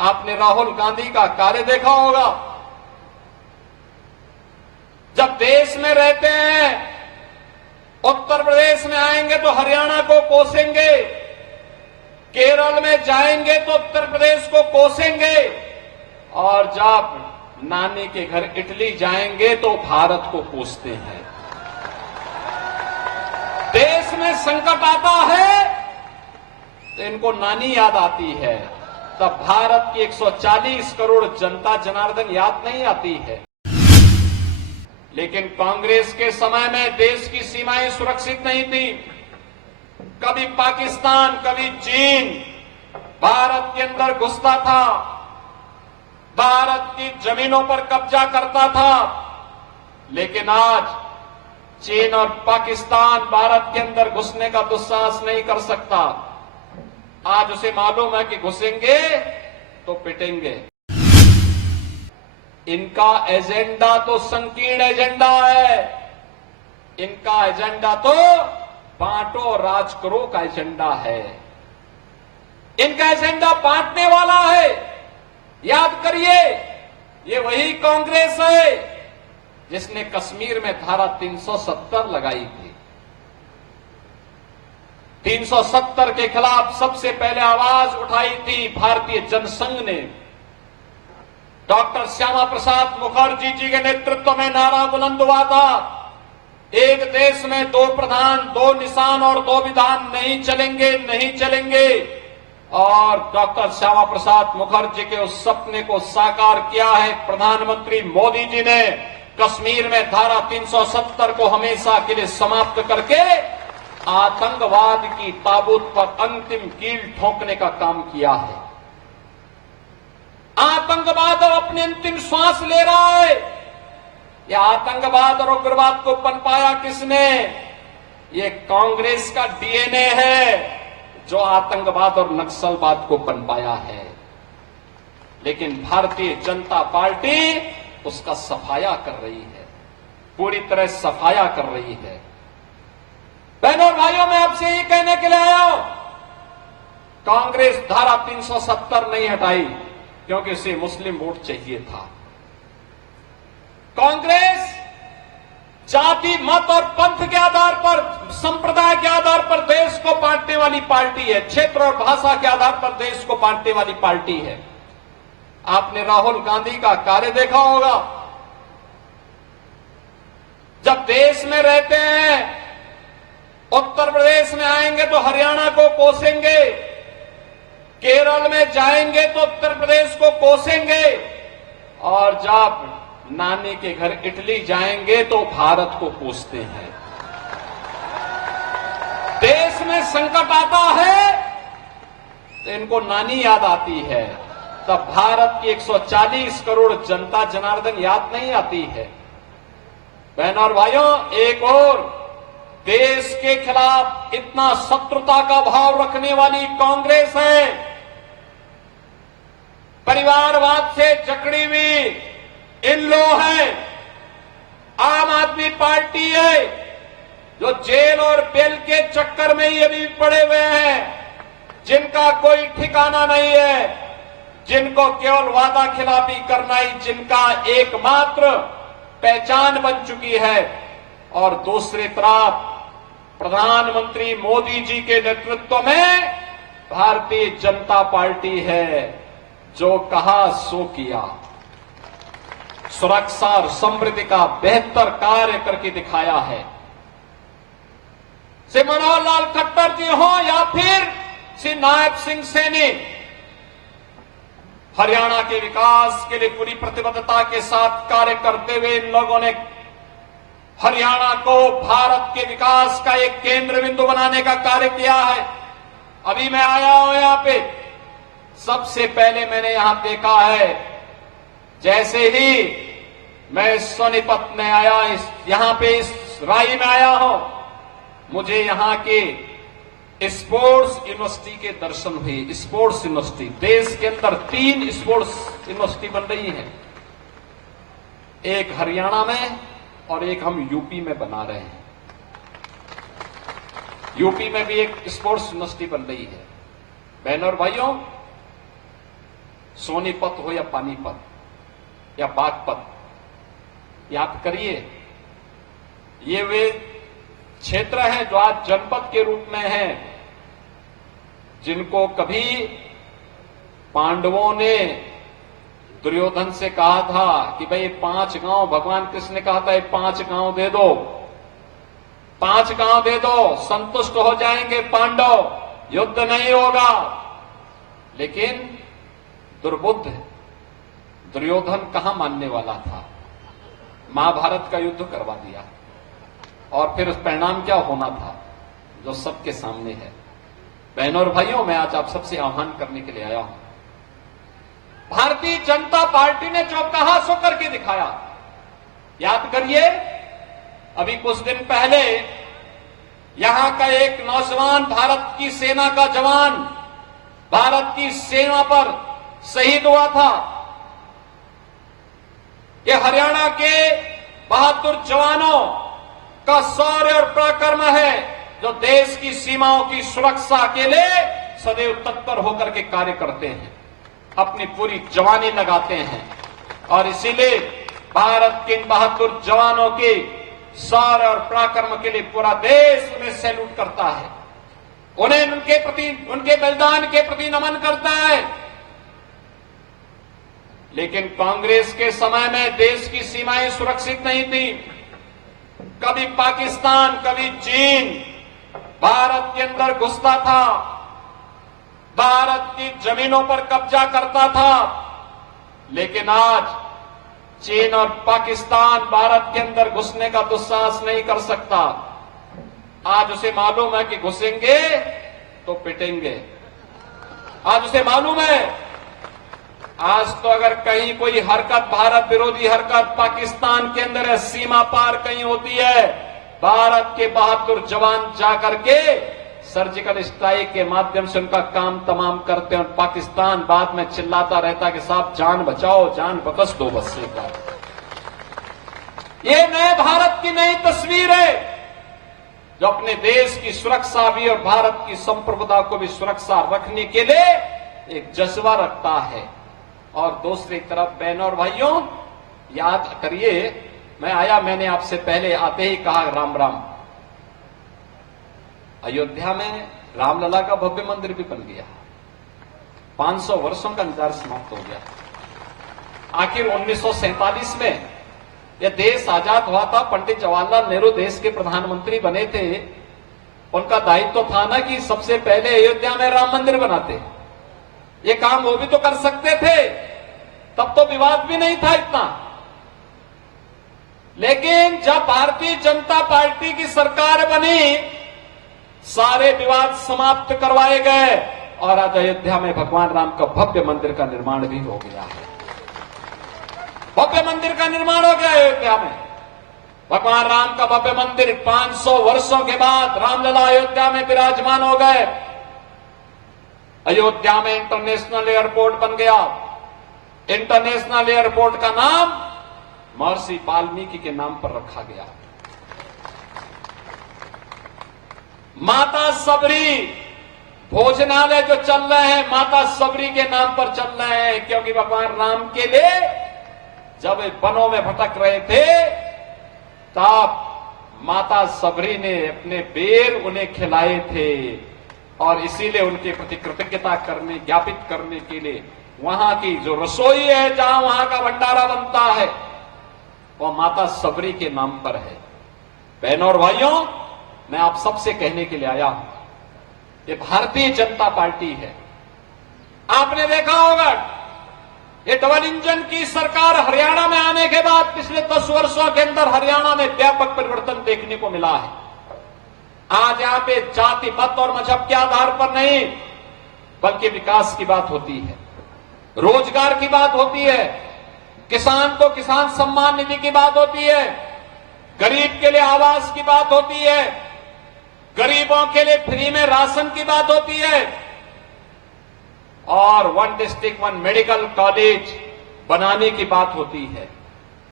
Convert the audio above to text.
आपने राहुल गांधी का कार्य देखा होगा। जब देश में रहते हैं, उत्तर प्रदेश में आएंगे तो हरियाणा को कोसेंगे, केरल में जाएंगे तो उत्तर प्रदेश को कोसेंगे, और जब नानी के घर इटली जाएंगे तो भारत को कोसते हैं। देश में संकट आता है तो इनको नानी याद आती है, तब भारत की 140 करोड़ जनता जनार्दन याद नहीं आती है। लेकिन कांग्रेस के समय में देश की सीमाएं सुरक्षित नहीं थी। कभी पाकिस्तान, कभी चीन भारत के अंदर घुसता था, भारत की जमीनों पर कब्जा करता था। लेकिन आज चीन और पाकिस्तान भारत के अंदर घुसने का दुस्साहस नहीं कर सकता। आज उसे मालूम है कि घुसेंगे तो पिटेंगे। इनका एजेंडा तो संकीर्ण एजेंडा है। इनका एजेंडा तो बांटो और राज करो का एजेंडा है। इनका एजेंडा बांटने वाला है। याद करिए, ये वही कांग्रेस है जिसने कश्मीर में धारा 370 लगाई थी। 370 के खिलाफ सबसे पहले आवाज उठाई थी भारतीय जनसंघ ने। डॉक्टर श्यामा प्रसाद मुखर्जी जी के नेतृत्व में नारा बुलंद हुआ था, एक देश में दो प्रधान, दो निशान और दो विधान नहीं चलेंगे, नहीं चलेंगे। और डॉक्टर श्यामा प्रसाद मुखर्जी के उस सपने को साकार किया है प्रधानमंत्री मोदी जी ने। कश्मीर में धारा 370 को हमेशा के लिए समाप्त करके आतंकवाद की ताबूत पर अंतिम कील ठोकने का काम किया है। आतंकवाद अब अपनी अंतिम श्वास ले रहा है। यह आतंकवाद और उग्रवाद को पनपाया किसने? ये कांग्रेस का डीएनए है जो आतंकवाद और नक्सलवाद को पनपाया है। लेकिन भारतीय जनता पार्टी उसका सफाया कर रही है, पूरी तरह सफाया कर रही है। बहनों और भाइयों, मैं आपसे यही कहने के लिए आया हूं, कांग्रेस धारा 370 नहीं हटाई क्योंकि उसे मुस्लिम वोट चाहिए था। कांग्रेस जाति, मत और पंथ के आधार पर, संप्रदाय के आधार पर देश को बांटने वाली पार्टी है। क्षेत्र और भाषा के आधार पर देश को बांटने वाली पार्टी है। आपने राहुल गांधी का कार्य देखा होगा। जब देश में रहते हैं, उत्तर प्रदेश में आएंगे तो हरियाणा को कोसेंगे, केरल में जाएंगे तो उत्तर प्रदेश को कोसेंगे, और जब नानी के घर इटली जाएंगे तो भारत को कोसते हैं। देश में संकट आता है तो इनको नानी याद आती है, तब भारत की 140 करोड़ जनता जनार्दन याद नहीं आती है। बहनों और भाइयों, एक और देश के खिलाफ इतना शत्रुता का भाव रखने वाली कांग्रेस है। परिवारवाद से जकड़ी हुई इन लोग है। आम आदमी पार्टी है जो जेल और बेल के चक्कर में ये भी पड़े हुए हैं, जिनका कोई ठिकाना नहीं है, जिनको केवल वादा खिलाफी करना ही जिनका एकमात्र पहचान बन चुकी है। और दूसरी तरफ प्रधानमंत्री मोदी जी के नेतृत्व में भारतीय जनता पार्टी है जो कहा सो किया। सुरक्षा और समृद्धि का बेहतर कार्य करके दिखाया है। श्री मनोहर लाल खट्टर जी हो या फिर श्री नायब सिंह सैनी, हरियाणा के विकास के लिए पूरी प्रतिबद्धता के साथ कार्य करते हुए इन लोगों ने हरियाणा को भारत के विकास का एक केंद्र बिंदु बनाने का कार्य किया है। अभी मैं आया हूं यहां पे, सबसे पहले मैंने यहां देखा है, जैसे ही मैं सोनीपत में आया, यहां पे इस राई में आया हूं, मुझे यहां के स्पोर्ट्स यूनिवर्सिटी के दर्शन हुए। स्पोर्ट्स यूनिवर्सिटी, देश के अंदर 3 स्पोर्ट्स यूनिवर्सिटी बन रही है, एक हरियाणा में और एक हम यूपी में बना रहे हैं। यूपी में भी एक स्पोर्ट्स यूनिवर्सिटी बन रही है। बहनों और भाइयों, सोनीपत हो या पानीपत या बागपत, याद करिए, ये वे क्षेत्र हैं जो आज जनपद के रूप में हैं, जिनको कभी पांडवों ने दुर्योधन से कहा था कि भाई 5 गांव, भगवान कृष्ण ने कहा था ये 5 गांव दे दो, 5 गांव दे दो, संतुष्ट हो जाएंगे पांडव, युद्ध नहीं होगा। लेकिन दुर्बुद्ध दुर्योधन कहां मानने वाला था, महाभारत का युद्ध करवा दिया, और फिर उस परिणाम क्या होना था जो सबके सामने है। बहनों और भाइयों, मैं आज आप सबसे आह्वान करने के लिए आया हूं, भारतीय जनता पार्टी ने जो कहा सो करके दिखाया। याद करिए, अभी कुछ दिन पहले यहां का एक नौजवान, भारत की सेना का जवान, भारत की सेना पर शहीद हुआ था। ये हरियाणा के बहादुर जवानों का शौर्य और पराक्रम है, जो देश की सीमाओं की सुरक्षा के लिए सदैव तत्पर होकर के कार्य करते हैं, अपनी पूरी जवानी लगाते हैं। और इसीलिए भारत के इन बहादुर जवानों के शौर्य और पराक्रम के लिए पूरा देश उन्हें सैल्यूट करता है, उन्हें उनके प्रति, उनके बलिदान के प्रति नमन करता है। लेकिन कांग्रेस के समय में देश की सीमाएं सुरक्षित नहीं थी। कभी पाकिस्तान, कभी चीन भारत के अंदर घुसता था, भारत की जमीनों पर कब्जा करता था। लेकिन आज चीन और पाकिस्तान भारत के अंदर घुसने का दुस्साहस नहीं कर सकता। आज उसे मालूम है कि घुसेंगे तो पिटेंगे। आज उसे मालूम है, आज तो अगर कहीं कोई हरकत, भारत विरोधी हरकत पाकिस्तान के अंदर है, सीमा पार कहीं होती है, भारत के बहादुर जवान जाकर के सर्जिकल स्ट्राइक के माध्यम से उनका काम तमाम करते हैं, और पाकिस्तान बाद में चिल्लाता रहता है कि साहब जान बचाओ, जान बकस दो बस्से का। ये नए भारत की नई तस्वीर है, जो अपने देश की सुरक्षा भी और भारत की संप्रभुता को भी सुरक्षा रखने के लिए एक जज्बा रखता है। और दूसरी तरफ बहनों और भाइयों, याद करिए, मैं आया, मैंने आपसे पहले आते ही कहा राम राम। अयोध्या में रामलला का भव्य मंदिर भी बन गया, 500 वर्षों का इंतजार समाप्त हो गया। आखिर 1947 में यह देश आजाद हुआ था, पंडित जवाहरलाल नेहरू देश के प्रधानमंत्री बने थे, उनका दायित्व तो था ना कि सबसे पहले अयोध्या में राम मंदिर बनाते। ये काम वो भी तो कर सकते थे, तब तो विवाद भी नहीं था इतना। लेकिन जब भारतीय जनता पार्टी की सरकार बनी, सारे विवाद समाप्त करवाए गए, और आज अयोध्या में भगवान राम का भव्य मंदिर का निर्माण भी हो गया है। भव्य मंदिर का निर्माण हो गया अयोध्या में। भगवान राम का भव्य मंदिर 500 वर्षों के बाद रामलला अयोध्या में विराजमान हो गए। अयोध्या में इंटरनेशनल एयरपोर्ट बन गया। इंटरनेशनल एयरपोर्ट का नाम महर्षि वाल्मीकि के नाम पर रखा गया। माता सबरी भोजनालय जो चल रहे हैं, माता सबरी के नाम पर चल रहे हैं, क्योंकि भगवान राम के लिए जब वे वनों में भटक रहे थे, तब माता सबरी ने अपने बेर उन्हें खिलाए थे, और इसीलिए उनके प्रति कृतज्ञता करने, ज्ञापित करने के लिए वहां की जो रसोई है, जहां वहां का भंडारा बनता है, वो माता सबरी के नाम पर है। बहनों और भाइयों, मैं आप सबसे कहने के लिए आया हूं, ये भारतीय जनता पार्टी है। आपने देखा होगा, ये डबल इंजन की सरकार हरियाणा में आने के बाद पिछले 10 वर्षों के अंदर हरियाणा में व्यापक परिवर्तन देखने को मिला है। आज यहां पे जाति, मत और मजहब के आधार पर नहीं, बल्कि विकास की बात होती है, रोजगार की बात होती है, किसान को किसान सम्मान निधि की बात होती है, गरीब के लिए आवास की बात होती है, गरीबों के लिए फ्री में राशन की बात होती है, और 1 डिस्ट्रिक्ट 1 मेडिकल कॉलेज बनाने की बात होती है।